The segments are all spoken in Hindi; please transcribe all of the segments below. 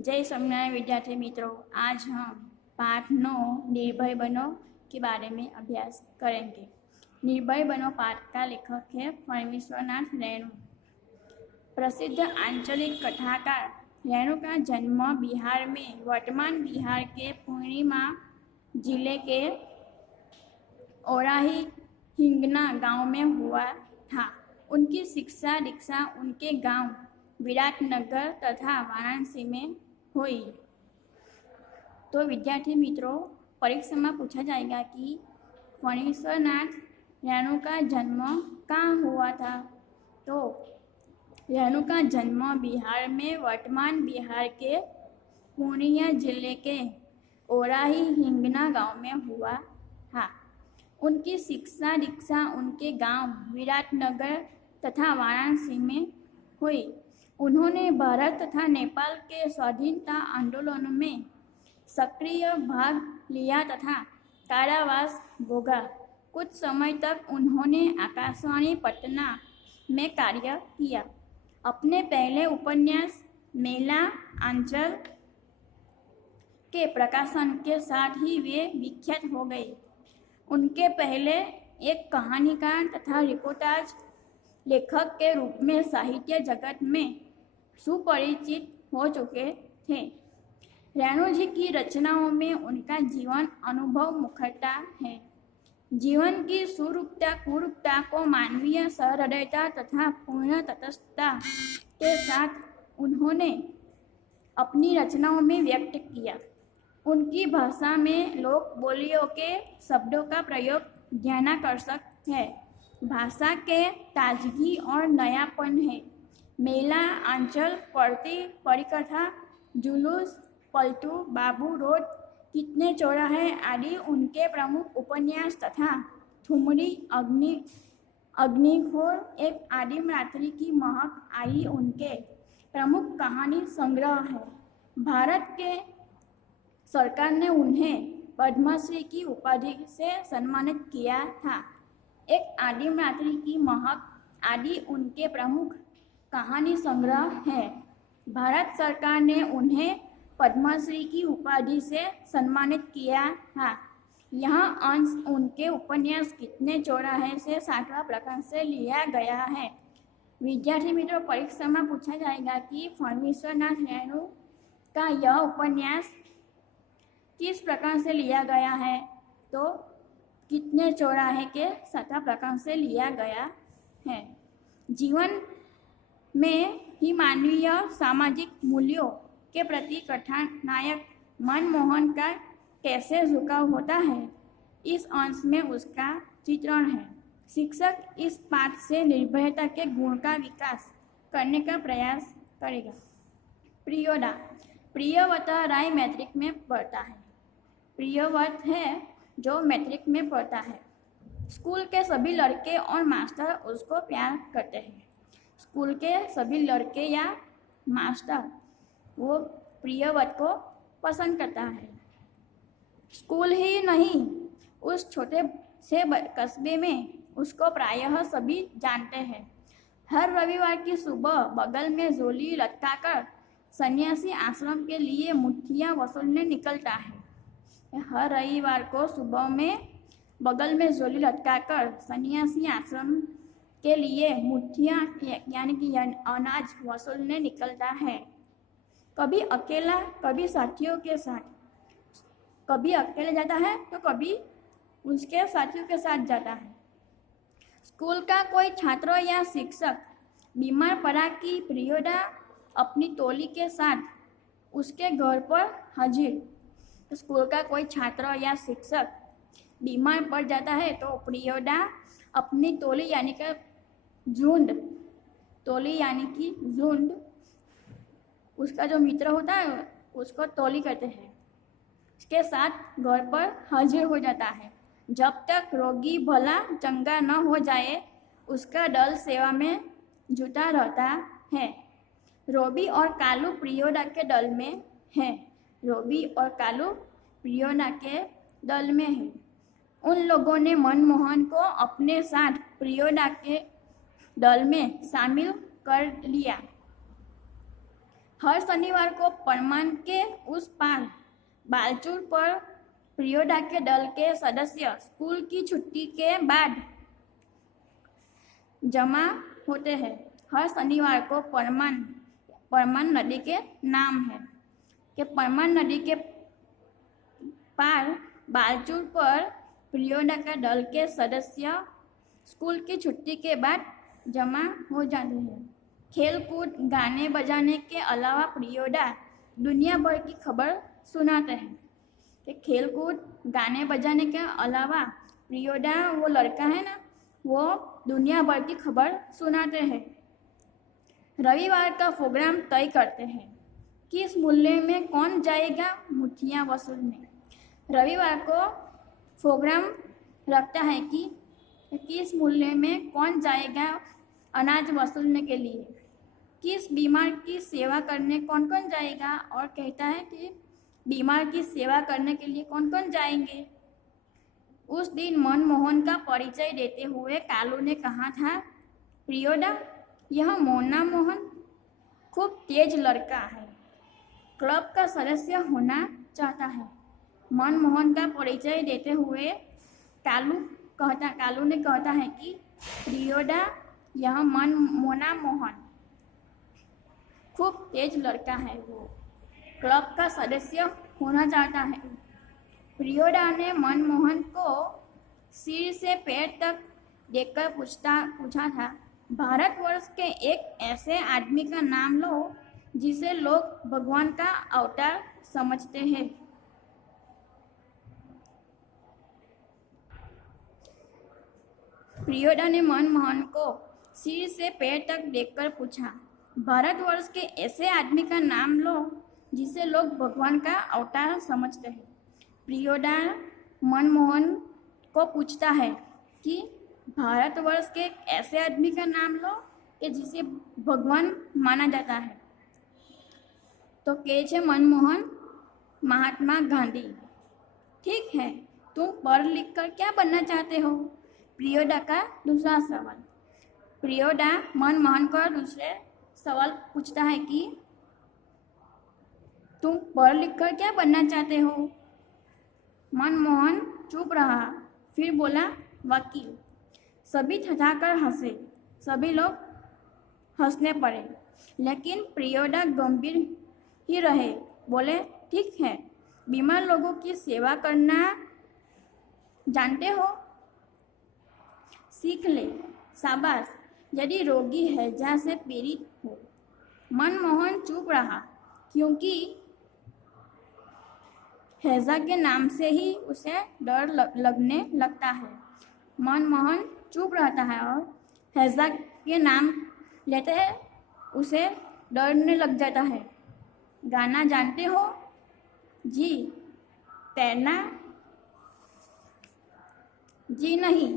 जय स्वामिनारायण विद्यार्थी मित्रों, आज हम पाठ 9 निर्भय बनो के बारे में अभ्यास करेंगे। निर्भय बनो पाठ का लेखक है परमेश्वरनाथ रेणु। प्रसिद्ध आंचलिक कथाकार रेणु का जन्म बिहार में वर्तमान बिहार के पूर्णिमा जिले के औराही हिंगना गांव में हुआ था। उनकी शिक्षा दीक्षा उनके गांव विराटनगर तथा वाराणसी में हुई। तो विद्यार्थी मित्रों, परीक्षा में पूछा जाएगा कि परमेश्वरनाथ रेणु का जन्म कहाँ हुआ था। तो रेणु का जन्म बिहार में वर्तमान बिहार के पूर्णिया जिले के औराही हिंगना गांव में हुआ था। उनकी शिक्षा दीक्षा उनके गांव विराटनगर तथा वाराणसी में हुई। उन्होंने भारत तथा नेपाल के स्वाधीनता आंदोलनों में सक्रिय भाग लिया तथा कारावास भोगा। कुछ समय तक उन्होंने आकाशवाणी पटना में कार्य किया। अपने पहले उपन्यास मेला आंचल के प्रकाशन के साथ ही वे विख्यात हो गए। उनके पहले एक कहानीकार तथा रिपोर्टाज लेखक के रूप में साहित्य जगत में सुपरिचित हो चुके थे। रेणु जी की रचनाओं में उनका जीवन अनुभव मुखरता है। जीवन की सुरूपता कुरूपता को मानवीय सहृदयता तथा पूर्ण तटस्थता के साथ उन्होंने अपनी रचनाओं में व्यक्त किया। उनकी भाषा में लोक बोलियों के शब्दों का प्रयोग ध्यानाकर्षक है। भाषा के ताजगी और नयापन है। मेला आंचल पड़ती परिकथा जुलूस पलटू बाबू रोड कितने चौराहे आदि उनके प्रमुख उपन्यास तथा ठुमरी अग्निघोर एक आदिम रात्रि की महक आई उनके प्रमुख कहानी संग्रह है। भारत के सरकार ने उन्हें पद्मश्री की उपाधि से सम्मानित किया था। एक आदिम रात्रि की महक आदि उनके प्रमुख कहानी संग्रह है। भारत सरकार ने उन्हें पद्मश्री की उपाधि से सम्मानित किया था। यह अंश उनके उपन्यास कितने चौराहे से 7वां प्रकरण से लिया गया है। विद्यार्थी मित्रों, परीक्षा में पूछा जाएगा कि परमेश्वरनाथ रेणु का यह उपन्यास किस प्रकरण से लिया गया है। तो कितने चौराहे के 7वां प्रकरण से लिया गया है। जीवन में ही मानवीय सामाजिक मूल्यों के प्रति कथानायक मनमोहन का कैसे झुकाव होता है, इस अंश में उसका चित्रण है। शिक्षक इस पाठ से निर्भयता के गुण का विकास करने का प्रयास करेगा। प्रियोदा प्रियव्रत राय मैट्रिक में पढ़ता है। प्रियव्रत है जो मैट्रिक में पढ़ता है। स्कूल के सभी लड़के और मास्टर उसको प्यार करते हैं। स्कूल के सभी लड़के या मास्टर वो प्रियव्रत को पसंद करता है। स्कूल ही नहीं, उस छोटे से कस्बे में उसको प्रायः सभी जानते हैं। हर रविवार की सुबह बगल में झोली लटकाकर सन्यासी आश्रम के लिए मुट्ठियाँ वसूलने निकलता है। हर रविवार को सुबह में बगल में झोली लटकाकर सन्यासी आश्रम के लिए मुट्ठियाँ यानी कि अनाज वसूलने निकलता है। कभी अकेला, कभी साथियों के साथ। कभी अकेले जाता है तो कभी उसके साथियों के साथ जाता है। स्कूल का कोई छात्र या शिक्षक बीमार पड़ा कि प्रियोदा अपनी टोली के साथ उसके घर पर हाजिर। स्कूल का कोई छात्र या शिक्षक बीमार पड़ जाता है तो प्रियोदा अपनी टोली यानी कि झुंड उसका जो मित्र होता है उसको टोली कहते हैं, उसके साथ घर पर हाजिर हो जाता है। जब तक रोगी भला चंगा न हो जाए उसका दल सेवा में जुटा रहता है। रोबी और कालू प्रियोदा के दल में है। रोबी और कालू प्रियोदा के दल में है। उन लोगों ने मनमोहन को अपने साथ प्रियोदा के दल में शामिल कर लिया। हर शनिवार को परमान के उस पार बालचूर पर प्रियोडा के दल के सदस्य स्कूल की छुट्टी के बाद जमा होते हैं। हर शनिवार को परमान नदी के नाम है कि परमान नदी के पार बालचूर पर प्रियोडा का दल के सदस्य स्कूल की छुट्टी के बाद जमा हो जाते हैं। खेल कूद गाने बजाने के अलावा प्रियोडा दुनिया भर की खबर सुनाते हैं कि खेल कूद गाने बजाने के अलावा प्रियोडा वो लड़का है ना, वो दुनिया भर की खबर सुनाते हैं। रविवार का प्रोग्राम तय करते हैं। किस मूल्य में कौन जाएगा मुठियाँ वसूलने। रविवार को प्रोग्राम रखता है कि किस मूल्य में कौन जाएगा अनाज वसूलने के लिए, किस बीमार की सेवा करने कौन कौन जाएगा, और कहता है कि बीमार की सेवा करने के लिए कौन कौन जाएंगे। उस दिन मनमोहन का परिचय देते हुए कालू ने कहा था, प्रियोडा यह मोना मोहन खूब तेज लड़का है, क्लब का सदस्य होना चाहता है। मनमोहन का परिचय देते हुए कालू ने कहता है कि प्रियोडा यह मोना मोहन खूब तेज लड़का है, वो क्लब का सदस्य होना चाहता है। प्रियोडा ने मनमोहन को सिर से पैर तक देखकर पूछा था, भारतवर्ष के एक ऐसे आदमी का नाम लो जिसे लोग भगवान का अवतार समझते हैं। प्रियोडा ने मनमोहन को सिर से पैर तक देखकर पूछा, भारतवर्ष के ऐसे आदमी का नाम लो जिसे लोग भगवान का अवतार समझते हैं। प्रियोडा मनमोहन को पूछता है कि भारतवर्ष के ऐसे आदमी का नाम लो कि जिसे भगवान माना जाता है। तो कहे छे मनमोहन, महात्मा गांधी। ठीक है, तुम पढ़ लिख कर क्या बनना चाहते हो। प्रियोडा का दूसरा सवाल। प्रियोडा मनमोहन को दूसरे सवाल पूछता है कि तुम पढ़ लिख कर क्या बनना चाहते हो। मनमोहन चुप रहा, फिर बोला, वकील। सभी ठठाकर हंसे, सभी लोग हंसने पड़े, लेकिन प्रियोडा गंभीर ही रहे। बोले, ठीक है, बीमार लोगों की सेवा करना जानते हो, सीख ले, शाबाश, यदि रोगी हैजा से पीड़ित हो। मनमोहन चुप रहा, क्योंकि हैजा के नाम से ही उसे डर लगने लगता है। मनमोहन चुप रहता है और हैजा के नाम लेते हैं उसे डरने लग जाता है। गाना जानते हो? जी। तैरना? जी नहीं।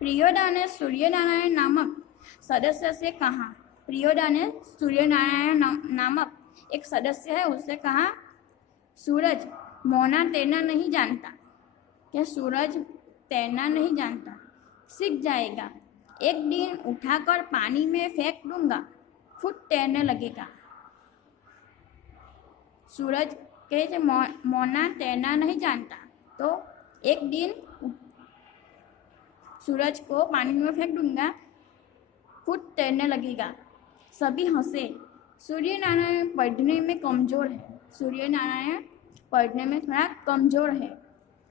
प्रियोडा ने सूर्यनारायण नामक सदस्य से कहा। प्रियोडा ने सूर्यनारायण नामक एक सदस्य है उससे कहा, सूरज मोना तैरना नहीं जानता। क्या सूरज तैरना नहीं जानता? सीख जाएगा, एक दिन उठाकर पानी में फेंक दूंगा, खुद तैरने लगेगा। सूरज कहे मोना तैरना नहीं जानता, तो एक दिन सूरज को पानी में फेंक दूंगा, खुद तैरने लगेगा। सभी हंसे। सूर्यनारायण पढ़ने में कमजोर है, सूर्यनारायण पढ़ने में थोड़ा कमजोर है,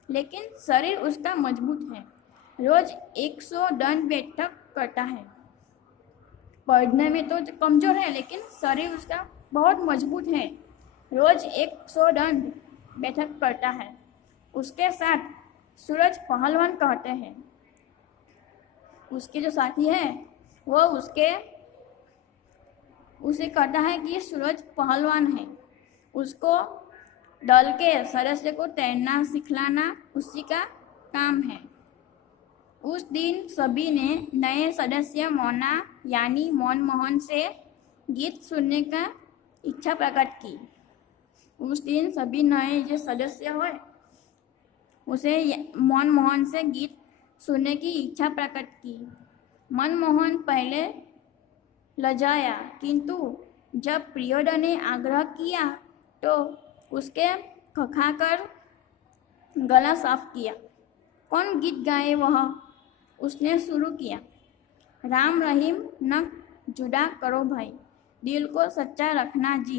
लेकिन शरीर उसका मजबूत है। रोज 100 दंड बैठक करता है। पढ़ने में तो कमजोर है, लेकिन शरीर उसका बहुत मजबूत है। रोज 100 दंड बैठक करता है। उसके साथ सूरज पहलवान कहते हैं। उसके जो साथी है वो उसे कहता है कि सूरज पहलवान है। उसको दल के सदस्य को तैरना सिखलाना उसी का काम है। उस दिन सभी ने नए सदस्य मोना यानी मनमोहन से गीत सुनने का इच्छा प्रकट की। उस दिन सभी नए जो सदस्य हुए उसे मनमोहन से गीत सुनने की इच्छा प्रकट की। मनमोहन पहले लजाया, किंतु जब प्रियोड ने आग्रह किया तो उसके खखाकर गला साफ किया। कौन गीत गाए वह? उसने शुरू किया। राम रहीम न जुदा करो भाई, दिल को सच्चा रखना जी।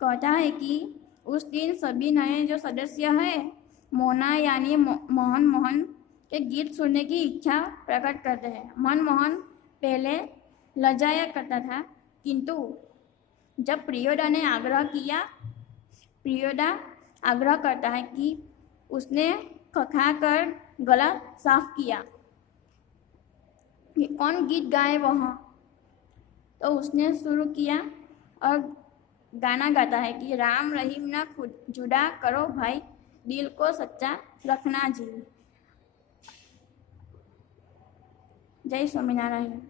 कहता है कि उस दिन सभी नए जो सदस्य हैं मोना यानी मोहन मोहन के गीत सुनने की इच्छा प्रकट करते हैं। मनमोहन पहले लजाया करता था, किंतु जब प्रियोदा ने आग्रह किया, प्रियोदा आग्रह करता है कि उसने खखाकर गला साफ किया। कौन गीत गाए वह? तो उसने शुरू किया और गाना गाता है कि राम रहीम ना खुद जुदा करो भाई, दिल को सच्चा रखना जी। जय स्वामीनारायण।